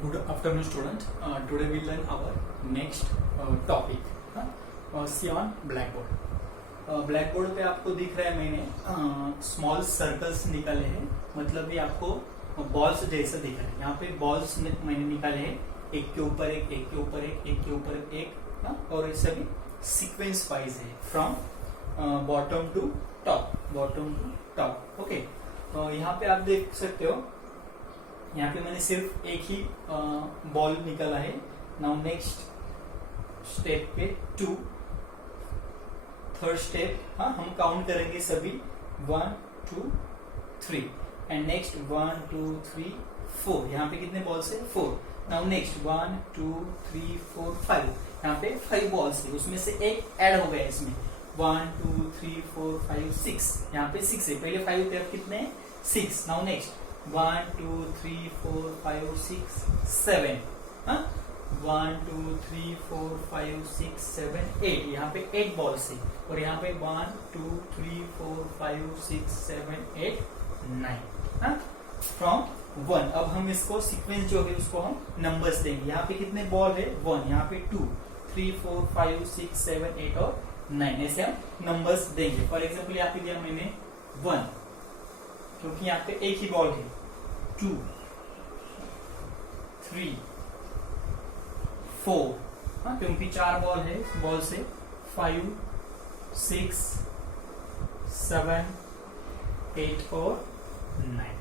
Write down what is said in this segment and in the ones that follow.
Good afternoon, student. Today we learn our next topic. See on blackboard. Blackboard पे आपको दिख रहा है मैंने स्मॉल सर्कल्स निकाले हैं, मतलब ये आपको बॉल्स जैसा दिख रहा है. यहाँ पे बॉल्स मैंने निकाले हैं, एक के ऊपर एक, एक के ऊपर एक, एक के ऊपर एक, और ये सभी सीक्वेंस वाइज है from bottom to top, bottom to top. Okay, यहाँ पे आप देख सकते हो, यहाँ पे मैंने सिर्फ एक ही बॉल निकाला है. नाउ नेक्स्ट स्टेप पे 2, थर्ड स्टेप हम काउंट करेंगे सभी 1 2 3 एंड नेक्स्ट 1 2 3 4. यहाँ पे कितने बॉल्स है? 4. Now next 1 2 3 4 5. यहाँ पे 5 बॉल्स है, उसमें से एक ऐड हो गया इसमें. 1 2 3 4 5 6. यहाँ पे 6 है, पहले 5 थे, अब कितने हैं? 6. Now next 1 2 3 4 5 6 7. 1 2 3 4 5 6 7 8. यहाँ पे 8 बॉल्स है, और यहाँ पे 1 2 3 4 5 6 7 8 9 फ्रॉम 1. अब हम इसको सीक्वेंस जो है उसको हम नंबर्स देंगे. यहाँ पे कितने बॉल है? 1. यहाँ पे 2 3 4 5 6 7 8 और 9. ऐसे हम नंबर्स देंगे. फॉर एग्जाम्पल यहाँ पे दिया मैंने 1, क्योंकि यहाँ पे एक ही बॉल है. 2 3 4, क्योंकि 4 बॉल है, बॉल से 5 6 7 8 और 9.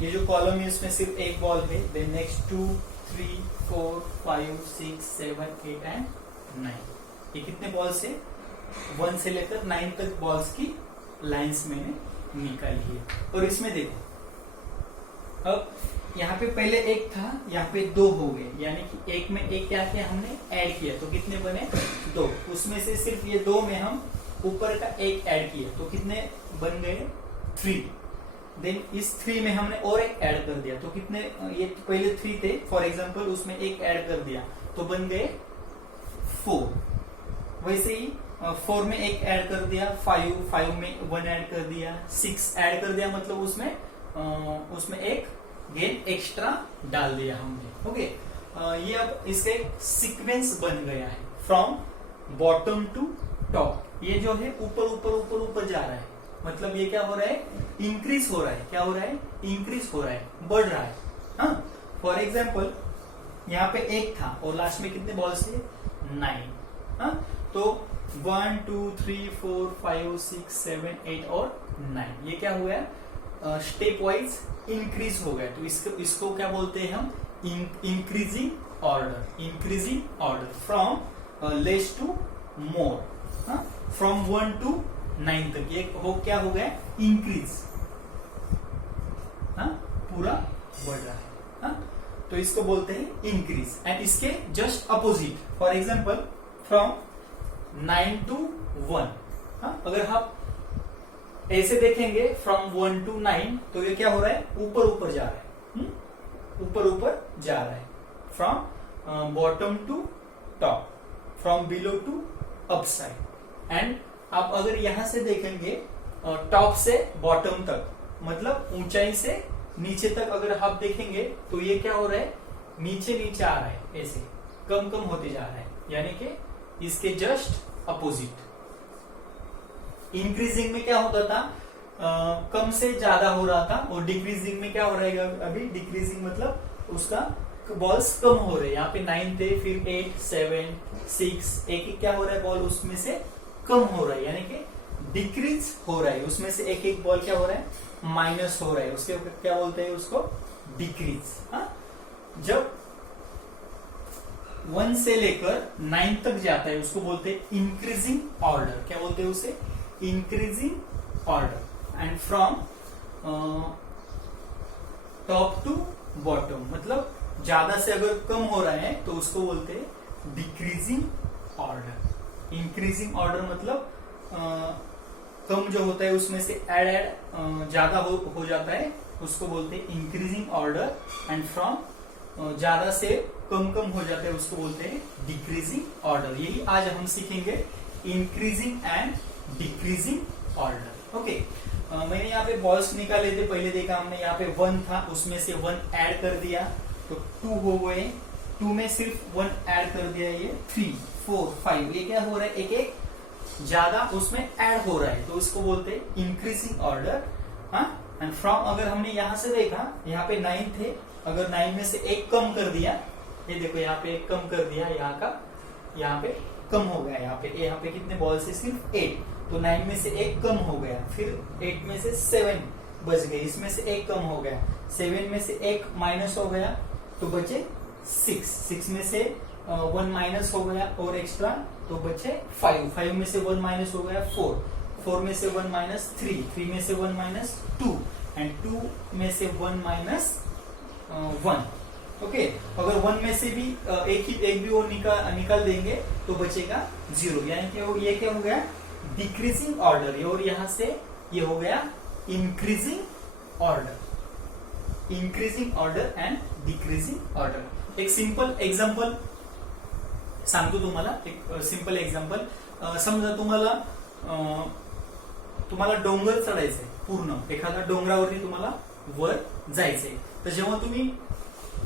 ये जो कॉलम है इसमें सिर्फ एक बॉल है. Then next 2 3 4 5 6 7 8 and 9. ये कितने बॉल्स है? 1 से लेकर 9 तक बॉल्स की लाइंस मैंने निकाली है. और इसमें देखो, अब यहाँ पे पहले एक था, यहाँ पे 2 हो गए, यानी कि एक में एक क्या किया हमने? ऐड किया. तो कितने बने? 2. उसमें से सिर्फ ये 2 में हम ऊपर का एक ऐड किया, तो कितने बन गए? 3. देन इस 3 में हमने और एक ऐड कर दिया, तो कितने? ये पहले 3 थे फॉर एग्जाम्पल, उसमें एक ऐड कर दिया तो बन गए 4. वैसे ही 4 में एक ऐड कर दिया, 5 में 1 ऐड कर दिया, 6 ऐड कर दिया, मतलब उसमें एक गेन एक्स्ट्रा डाल दिया हमने. ओके, ये अब इसका एक सीक्वेंस बन गया है फ्रॉम बॉटम टू टॉप. ये जो है ऊपर ऊपर ऊपर ऊपर जा रहा है, मतलब ये क्या हो रहा है? इंक्रीज हो रहा है. क्या हो रहा है? इंक्रीज हो रहा है, बढ़ रहा है. फॉर एग्जाम्पल यहाँ पे एक था और लास्ट में कितने बॉल्स थे? 9. तो 1 2 3 4 5 6 7 8 और 9. ये क्या हुआ है? स्टेप वाइज इंक्रीज हो गया. तो इसको क्या बोलते हैं हम? Increasing order. Increasing order from less to more, from 1 to 9 तक. ये क्या हो गया? इंक्रीज. पूरा बढ़ रहा है. तो इसको बोलते हैं इंक्रीज. एंड इसके just opposite, for example from 9 to 1. अगर हम ऐसे देखेंगे फ्रॉम 1 to 9, तो ये क्या हो रहा है? ऊपर ऊपर जा रहा है. ऊपर ऊपर जा रहा है, from bottom to top, from below to upside. And आप अगर यहां से देखेंगे टॉप से बॉटम तक, मतलब ऊंचाई से नीचे तक अगर आप देखेंगे, तो ये क्या हो रहा है? नीचे नीचे आ रहा है, ऐसे कम कम होते जा रहा है, यानी कि इसके जस्ट अपोजिट. इंक्रीजिंग में क्या होता था? कम से ज्यादा हो रहा था, और डिक्रीजिंग में क्या हो रहा है? अभी डिक्रीजिंग मतलब उसका बॉल्स कम हो रहे हैं. यहाँ पे 9 थे, फिर 8 7 6, एक क्या हो रहा है? बॉल उसमें से कम हो रहा है, यानी कि डिक्रीज हो रहा है. उसमें से एक एक बॉल क्या हो रहा है? माइनस हो रहा है. उसके क्या बोलते हैं? उसको डिक्रीज. जब 1 से लेकर 9 तक जाता है, उसको बोलते हैं इंक्रीजिंग ऑर्डर. क्या बोलते हैं उसे? Increasing order. And from top to bottom, मतलब ज्यादा से अगर कम हो रहा है तो उसको बोलते हैं डिक्रीजिंग ऑर्डर. इंक्रीजिंग ऑर्डर मतलब कम जो होता है उसमें से ऐड ज्यादा हो जाता है, उसको बोलते हैं इंक्रीजिंग ऑर्डर. एंड फ्रॉम ज्यादा से कम कम हो जाता है, उसको बोलते हैं डिक्रीजिंग ऑर्डर. यही आज हम सीखेंगे, increasing and decreasing order. Okay, मैंने यहाँ पे बॉल्स निकाले थे, पहले देखा हमने यहाँ पे 1 था, उसमें से 1 ऐड कर दिया तो 2 हो गए, 2 में सिर्फ 1 ऐड कर दिया, ये 3 4 5, ये क्या हो रहा है, एक एक ज्यादा उसमें ऐड हो रहा है, तो इसको बोलते हैं इंक्रीजिंग ऑर्डर। एंड फ्रॉम, अगर हमने यहां से देखा, यहाँ पे 9 थे, अगर 9 में से एक कम कर दिया, ये देखो यहाँ पे एक कम कर दिया, यहाँ का यहाँ पे कम हो गया, यहाँ पे कितने बॉल से, सिर्फ 8, तो 9 में से एक कम हो गया, फिर 8 में से 7 बच गए, इसमें से एक कम हो गया, 7 में से एक माइनस हो गया तो बचे 6 में से 1 माइनस हो गया और एक्स्ट्रा तो बचे 5 में से 1 माइनस हो गया 4 में से 1 माइनस 3 में से 1 माइनस 2 एंड 2 में से 1 माइनस 1। ओके, अगर 1 में से भी एक भी वो निकाल देंगे तो बचेगा 0, यानी कि ये क्या हो गया, डिक्रीजिंग ऑर्डर, और यहां से ये हो गया increasing order and decreasing order. एक सिंपल एक्झाम्पल सांगतो तुम्हाला, एक सिंपल एक्झाम्पल, समजा तुम्हाला डोंगर चढायचंय, पूर्ण एखाद्या डोंगरावरती तुम्हाला वर जायचंय, तर जेव्हा तुम्ही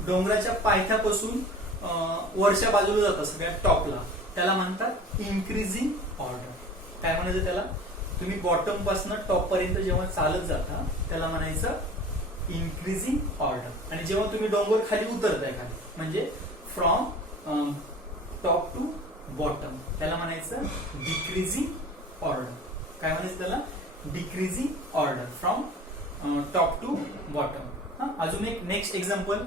डोंगराच्या पायथ्यापासून वरच्या बाजूला जाता सगळ्या टॉपला, त्याला म्हणतात इन्क्रीजिंग ऑर्डर। काय म्हणायचं त्याला, तुम्ही बॉटम पासून टॉप पर्यंत जेव्हा चालत जाता त्याला म्हणायचं इन्क्रीजिंग ऑर्डर, आणि जेव्हा तुम्ही डोंगर खाली उतरताय खाली, म्हणजे फ्रॉम टॉप टू बॉटम, त्याला म्हणायचं डिक्रीजिंग ऑर्डर। काय म्हणायचं त्याला, decreasing order from top to bottom. अजून एक नेक्स्ट एक्झाम्पल,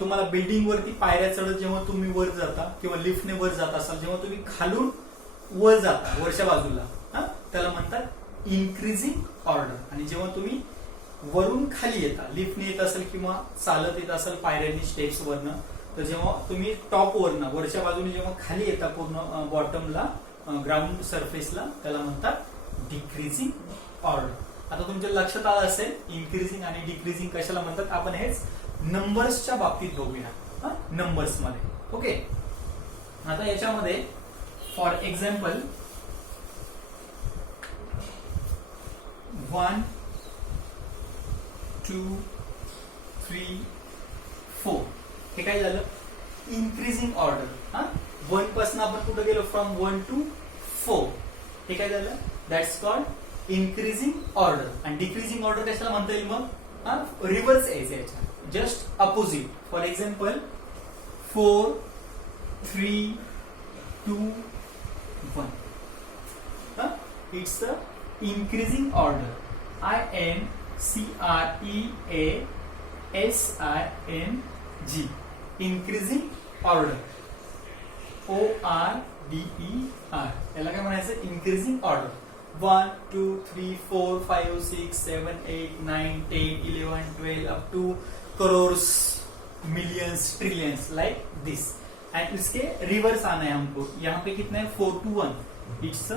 तुम्हाला बिल्डिंग वरती पायऱ्या चढत जेव्हा तुम्ही वर जाता किंवा लिफ्टने वर जात असाल, जेव्हा तुम्ही खालून वर जाता वरच्या बाजूला, त्याला म्हणतात इन्क्रीजिंग ऑर्डर, आणि जेव्हा तुम्ही वरून खाली येता, लिफ्टने येत असेल किंवा चालत येत असेल पायऱ्यांनी स्टेप्स वरनं, तर जेव्हा तुम्ही टॉप वरनं वरच्या बाजूने जेव्हा खाली येता पूर्ण बॉटमला, ग्राउंड सरफेसला, त्याला म्हणतात डिक्रीजिंग ऑर्डर। आता तुमच्या लक्षात आलं असेल इन्क्रीजिंग आणि डिक्रीजिंग कशाला म्हणतात, आपण हेच नंबर्सच्या बाबतीत बघूया, नंबर्स मध्ये। ओके, आता याच्यामध्ये फॉर एक्झाम्पल 1 2 3 4, हे काय झालं, इन्क्रीजिंग ऑर्डर। 1 पासून आपण कुठे गेलो, फ्रॉम 1 to 4, हे काय झालं, दॅट्स कॉल्ड इन्क्रीजिंग ऑर्डर। आणि डिक्रीजिंग ऑर्डर कशाला म्हणता येईल मग, रिव्हर्स यायचं, याच्या just opposite. For example 4 3 2 1, it's a increasing order, INCREASING, increasing order, ORDER, याला काय म्हणायचं, increasing order। 1 2 3 4 5 6 7 8 9 10 11 12 up to crores, millions, trillions, like this। And इसके रिवर्स आना है हमको, यहाँ पे कितना है 4 to 1, it's a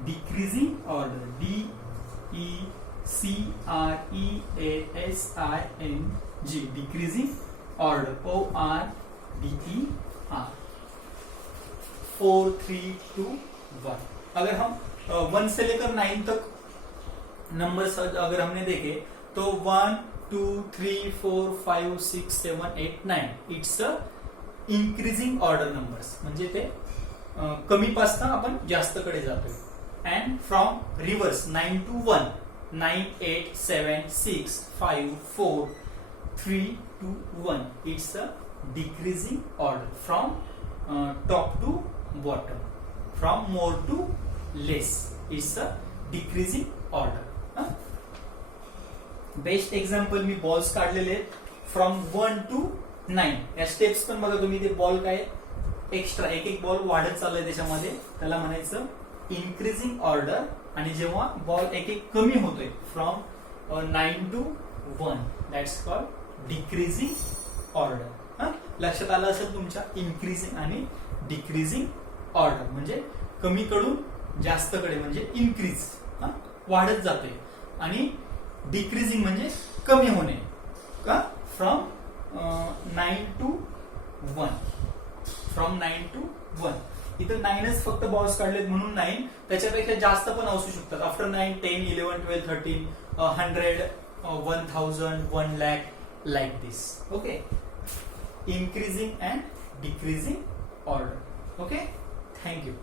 decreasing order, DECREASING, decreasing order, ORDER। 4 3 2 1। अगर हम 1 से लेकर 9 तक नंबर्स अगर हमने देखे तो 1 2 3 4 5 6 7 8 9, it's a increasing order numbers, म्हणजे ते कमी पासून आपण जास्त कडे जातोय। And from reverse 9 to 1, 9 8 7 6 5 4 3 2 1, it's a decreasing order, from top to bottom, from more to less, it's a decreasing order. Best example मी बॉल्स काढलेले आहेत, फ्रॉम 1 to 9, या स्टेप्स पण बघा तुम्ही, ते बॉल काय एक्स्ट्रा एक एक बॉल वाढत चाललंय त्याच्यामध्ये, त्याला म्हणायचं इन्क्रीजिंग ऑर्डर। आणि जेव्हा बॉल एक एक कमी होतोय, from 9 to 1, that's called decreasing order. लक्षात आलं असेल तुमच्या, इन्क्रीजिंग आणि डिक्रीजिंग ऑर्डर म्हणजे कमी कडून जास्त कडे, म्हणजे इन्क्रीज, वाढत जाते, आणि डिक्रीजिंग म्हणजे कमी होणे, का फ्रॉम 9 to 1, फ्रॉम 9 to 1। इथं 9च फक्त बॉल्स काढलेत म्हणून 9, त्याच्यापेक्षा जास्त पण असू शकतात. After 9 10 11 12 13 100 1000 1 lakh like this. Okay, increasing and decreasing order. Okay, thank you.